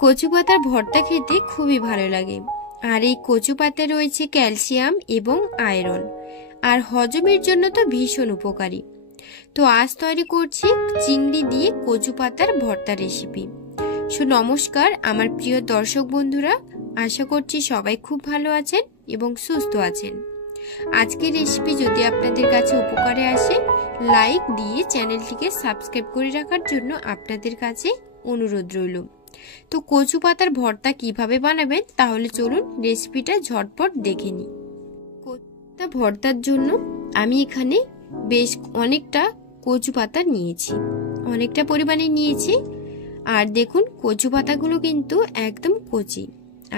কচু পাতার ভর্তা খেতে খুবই ভালো লাগে। আর এই কচু পাতায় রয়েছে ক্যালসিয়াম এবং আয়রন, আর হজমের জন্য তো ভীষণ উপকারী। তো আজ তৈরি করছি চিংড়ি দিয়ে কচু পাতার ভর্তা রেসিপি। নমস্কার আমার প্রিয় দর্শক বন্ধুরা, আশা করছি সবাই খুব ভালো আছেন এবং সুস্থ আছেন। আজকের রেসিপি যদি আপনাদের কাছে উপকারে আসে, লাইক দিয়ে চ্যানেলটিকে সাবস্ক্রাইব করে রাখার জন্য আপনাদের কাছে অনুরোধ রইল। তো কচু পাতার ভর্তা কিভাবে বানাবেন, তাহলে চলুন রেসিপিটা ঝটপট দেখে নিই। কচু পাতা ভর্তার জন্য আমি এখানে বেশ অনেকটা কচু পাতা নিয়েছি, অনেকটা পরিমাণে নিয়েছি। আর দেখুন কচু পাতাগুলো কিন্তু একদম কচি,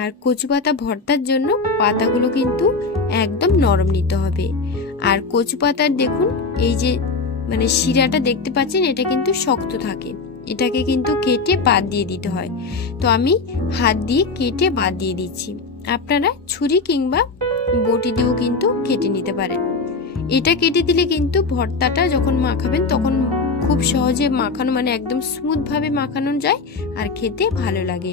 আর কচু পাতা ভর্তার জন্য পাতাগুলো কিন্তু একদম নরম নিতে হবে। আর কচু পাতার দেখুন এই যে শিরাটা দেখতে পাচ্ছেন, এটা কিন্তু শক্ত থাকে, এটাকে কিন্তু কেটে বাদ দিয়ে দিতে হয়। তো আমি হাত দিয়ে কেটে বাদ দিয়ে দিচ্ছি, আপনারা ছুরি কিংবা বটি দিয়েও কিন্তু কেটে নিতে পারেন। এটা কেটে দিলে কিন্তু ভর্তাটা যখন মাখাবেন তখন খুব সহজে মাখানো একদম স্মুথ ভাবে মাখানো যায় আর খেতে ভালো লাগে।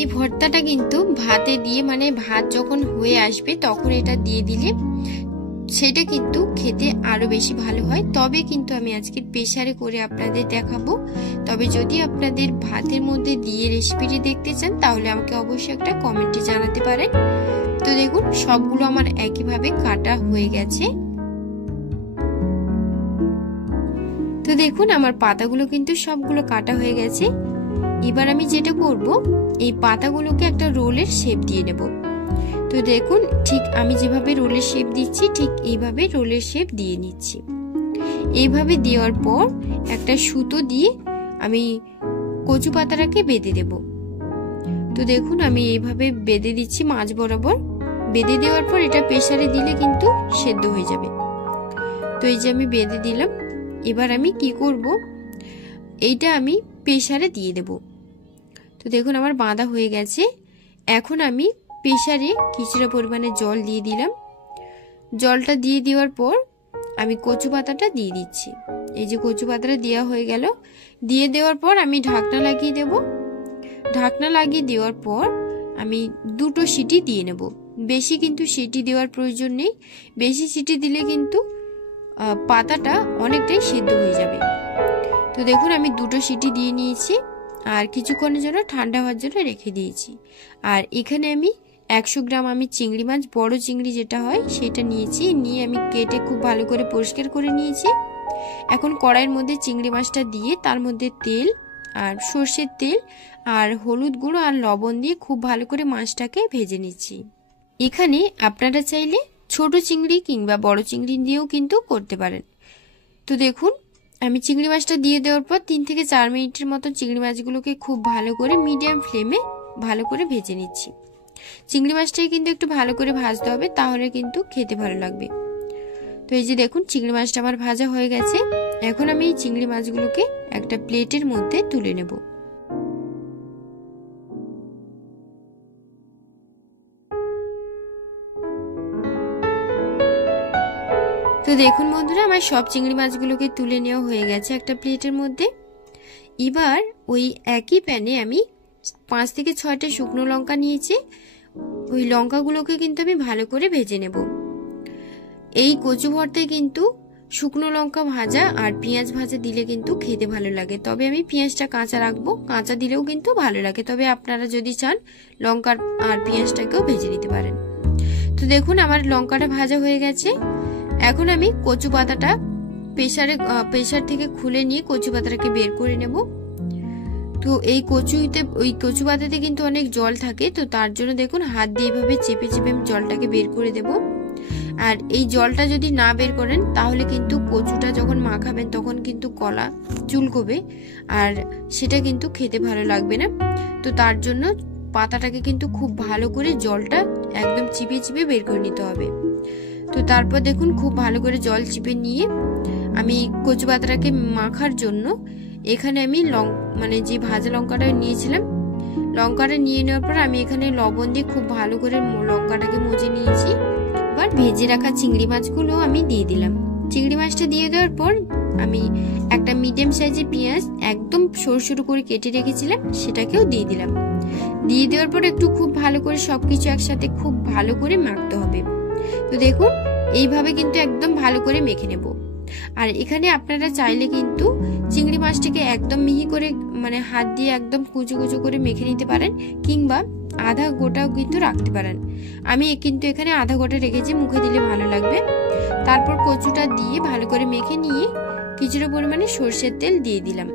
এই ভর্তাটা কিন্তু ভাতে দিয়ে ভাত যখন হয়ে আসবে তখন এটা দিয়ে দিলে সেটা কিন্তু খেতে আরো বেশি ভালো হয়। তবে কিন্তু আমি আজকে প্রেসারে করে আপনাদের দেখাবো। তবে যদি আপনাদের ভাতের মধ্যে দিয়ে রেসিপিটি দেখতে চান তাহলে আমাকে অবশ্যই একটা কমেন্টে জানাতে পারেন। তো দেখুন সবগুলো আমার একইভাবে কাটা হয়ে গেছে। তো দেখুন আমার পাতাগুলো কিন্তু সবগুলো কাটা হয়ে গেছে। এবার আমি যেটা করব, এই পাতাগুলোকে একটা রোলের শেপ দিয়ে নেব। তো দেখুন ঠিক আমি যেভাবে রোলের শেপ দিচ্ছি ঠিক এইভাবে রোলের শেপ দিয়ে নিচ্ছি। এইভাবে দেওয়ার পর একটা সুতো দিয়ে আমি কচু পাতাটাকে বেঁধে দেব। তো দেখুন আমি এইভাবে বেঁধে দিচ্ছি মাঝ বরাবর। বেঁধে দেওয়ার পর এটা প্রেসারে দিলে কিন্তু সেদ্ধ হয়ে যাবে। তো এই যে আমি বেঁধে দিলাম। এবার আমি কি করব, এইটা আমি প্রেসারে দিয়ে দেব। তো দেখুন আমার বাঁধা হয়ে গেছে। এখন আমি প্রেসারে কিছুটা পরিমাণে জল দিয়ে দিলাম। জলটা দিয়ে দেওয়ার পর আমি কচু পাতাটা দিয়ে দিচ্ছি। এই যে কচু পাতাটা দেওয়া হয়ে গেল। দিয়ে দেওয়ার পর আমি ঢাকনা লাগিয়ে দেব। ঢাকনা লাগিয়ে দেওয়ার পর আমি দুটো সিটি দিয়ে নেব। বেশি কিন্তু সিটি দেওয়ার প্রয়োজন নেই, বেশি সিটি দিলে কিন্তু পাতাটা অনেকটাই সেদ্ধ হয়ে যাবে। তো দেখুন আমি দুটো সিটি দিয়ে নিয়েছি আর কিছুক্ষণের জন্য ঠান্ডা হওয়ার জন্য রেখে দিয়েছি। আর এখানে আমি 100 গ্রাম আমি চিংড়ি মাছ, বড় চিংড়ি যেটা হয় সেটা নিয়েছি। নিয়ে আমি কেটে খুব ভালো করে পরিষ্কার করে নিয়েছি। এখন কড়াইয়ের মধ্যে চিংড়ি মাছটা দিয়ে তার মধ্যে তেল আর সর্ষের তেল আর হলুদ গুঁড়ো আর লবণ দিয়ে খুব ভালো করে মাছটাকে ভেজে নিচ্ছি। এখানে আপনারা চাইলে ছোট চিংড়ি কিংবা বড় চিংড়ি দিয়েও কিন্তু করতে পারেন। তো দেখুন আমি চিংড়ি মাছটা দিয়ে দেওয়ার পর 3 থেকে 4 মিনিটের মতো চিংড়ি মাছগুলোকে খুব ভালো করে মিডিয়াম ফ্লেমে ভালো করে ভেজে নিচ্ছি। চিংড়ি মাছটাই কিন্তু একটু ভালো করে ভাজতে হবে, তাহলে কিন্তু খেতে ভালো লাগবে। তো এই যে দেখুন চিংড়ি মাছটা আমার ভাজা হয়ে গেছে। এখন আমি এই চিংড়ি মাছগুলোকে একটা প্লেটের মধ্যে তুলে নেব। তো দেখুন বন্ধুরা আমার সব চিংড়ি মাছগুলোকে তুলে নেওয়া হয়ে গেছে একটা প্লেটের মধ্যে। এবার ওই একই প্যানে আমি 5 থেকে 6টা শুকনো লঙ্কা নিয়েছি। ওই লঙ্কাগুলোকে কিন্তু আমি ভালো করে ভেজে নেব। এই কচু ভর্তায় কিন্তু শুকনো লঙ্কা ভাজা আর পেঁয়াজ ভাজা দিলে কিন্তু খেতে ভালো লাগে। তবে আমি পেঁয়াজটা কাঁচা রাখবো, কাঁচা দিলেও কিন্তু ভালো লাগে। তবে আপনারা যদি চান লঙ্কা আর পেঁয়াজটাকেও ভেজে নিতে পারেন। তো দেখুন আমার লঙ্কাটা ভাজা হয়ে গেছে। এখন আমি কচু পাতাটা প্রেসার থেকে খুলে নিয়ে কচু পাতাটাকে বের করে নেব। তো এই কচু পাতাতে কিন্তু অনেক জল থাকে, তো তার জন্য দেখুন হাত দিয়ে এভাবে চেপে চেপে আমি জলটাকে বের করে দেব। আর এই জলটা যদি না বের করেন তাহলে কিন্তু কচুটা যখন মাখাবেন তখন কিন্তু গলা চুলকোবে আর সেটা কিন্তু খেতে ভালো লাগবে না। তো তার জন্য পাতাটাকে কিন্তু খুব ভালো করে জলটা একদম চিপে চিপে বের করে নিতে হবে। তো তারপর দেখুন খুব ভালো করে জল চিপে নিয়ে আমি কচু পাতাটাকে মাখার জন্য এখানে আমি যে ভাজা লঙ্কাটা নিয়েছিলাম, লঙ্কাটা নিয়ে নেওয়ার পর আমি এখানে লবণ দিয়ে খুব ভালো করে লঙ্কাটাকে মজে নিয়েছি। এবার ভেজে রাখা চিংড়ি মাছগুলো আমি দিয়ে দিলাম। চিংড়ি মাছটা দিয়ে দেওয়ার পর আমি একটা মিডিয়াম সাইজের পেঁয়াজ একদম সরু সরু করে কেটে রেখেছিলাম, সেটাকেও দিয়ে দিলাম। দিয়ে দেওয়ার পর একটু খুব ভালো করে সবকিছু একসাথে খুব ভালো করে মাখতে হবে। তো দেখুন এইভাবে কিন্তু একদম ভালো করে মেখে নেব। আর এখানে আপনারা চাইলে কিন্তু চিংড়ি মাছটিকে একদম মিহি করে মানে হাত দিয়ে একদম কুচো কুচো করে মেখে নিতে পারেন, কিংবা আধা গোটাও কিন্তু রাখতে পারেন। আমি কিন্তু এখানে আধা গোটা রেখেছি, মুখে দিলে ভালো লাগবে। তারপর কচুটা দিয়ে ভালো করে মেখে নিয়ে কিছুটা পরিমাণে সরষের তেল দিয়ে দিলাম।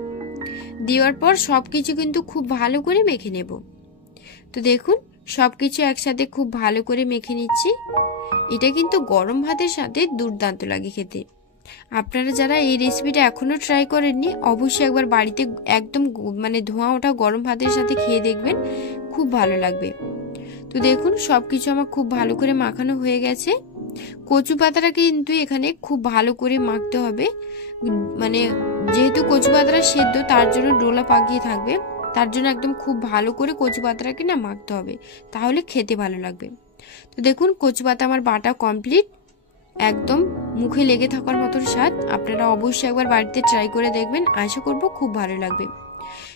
দেওয়ার পর সবকিছু কিন্তু খুব ভালো করে মেখে নেব। তো দেখুন সবকিছু একসাথে খুব ভালো করে মেখে নিচ্ছি। এটা কিন্তু গরম ভাতের সাথে দুর্দান্ত লাগে খেতে। আপনারা যারা এই রেসিপিটা এখনো ট্রাই করেননি, অবশ্যই একবার বাড়িতে একদম মানে ধোঁয়া ওঠা গরম ভাতের সাথে খেয়ে দেখবেন, খুব ভালো লাগবে। তো দেখুন সবকিছু আমার খুব ভালো করে মাখানো হয়ে গেছে। কচু পাতাটা কিন্তু এখানে খুব ভালো করে মাখতে হবে, মানে যেহেতু কচু পাতাটা সেদ্ধ তার জন্য ডোলা পাকিয়ে থাকবে, তার জন্য একদম খুব ভালো করে কচু পাতাটাকে না মাখতে হবে, তাহলে খেতে ভালো লাগবে। তো দেখুন কচু পাতা আমার বাটা কমপ্লিট, একদম মুখে লেগে থাকার মতন স্বাদ। আপনারা অবশ্যই একবার বাড়িতে ট্রাই করে দেখবেন, আশা করব খুব ভালো লাগবে।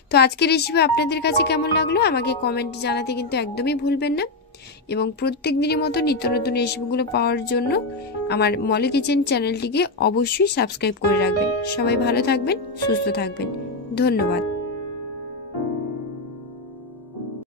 তো আজকের রেসিপি আপনাদের কাছে কেমন লাগলো আমাকে কমেন্টে জানাতে কিন্তু একদমই ভুলবেন না। এবং প্রত্যেক দিনের মতো নিত্য নতুন রেসিপিগুলো পাওয়ার জন্য আমার মলি কিচেন চ্যানেলটিকে অবশ্যই সাবস্ক্রাইব করে রাখবেন। সবাই ভালো থাকবেন, সুস্থ থাকবেন। ধন্যবাদ।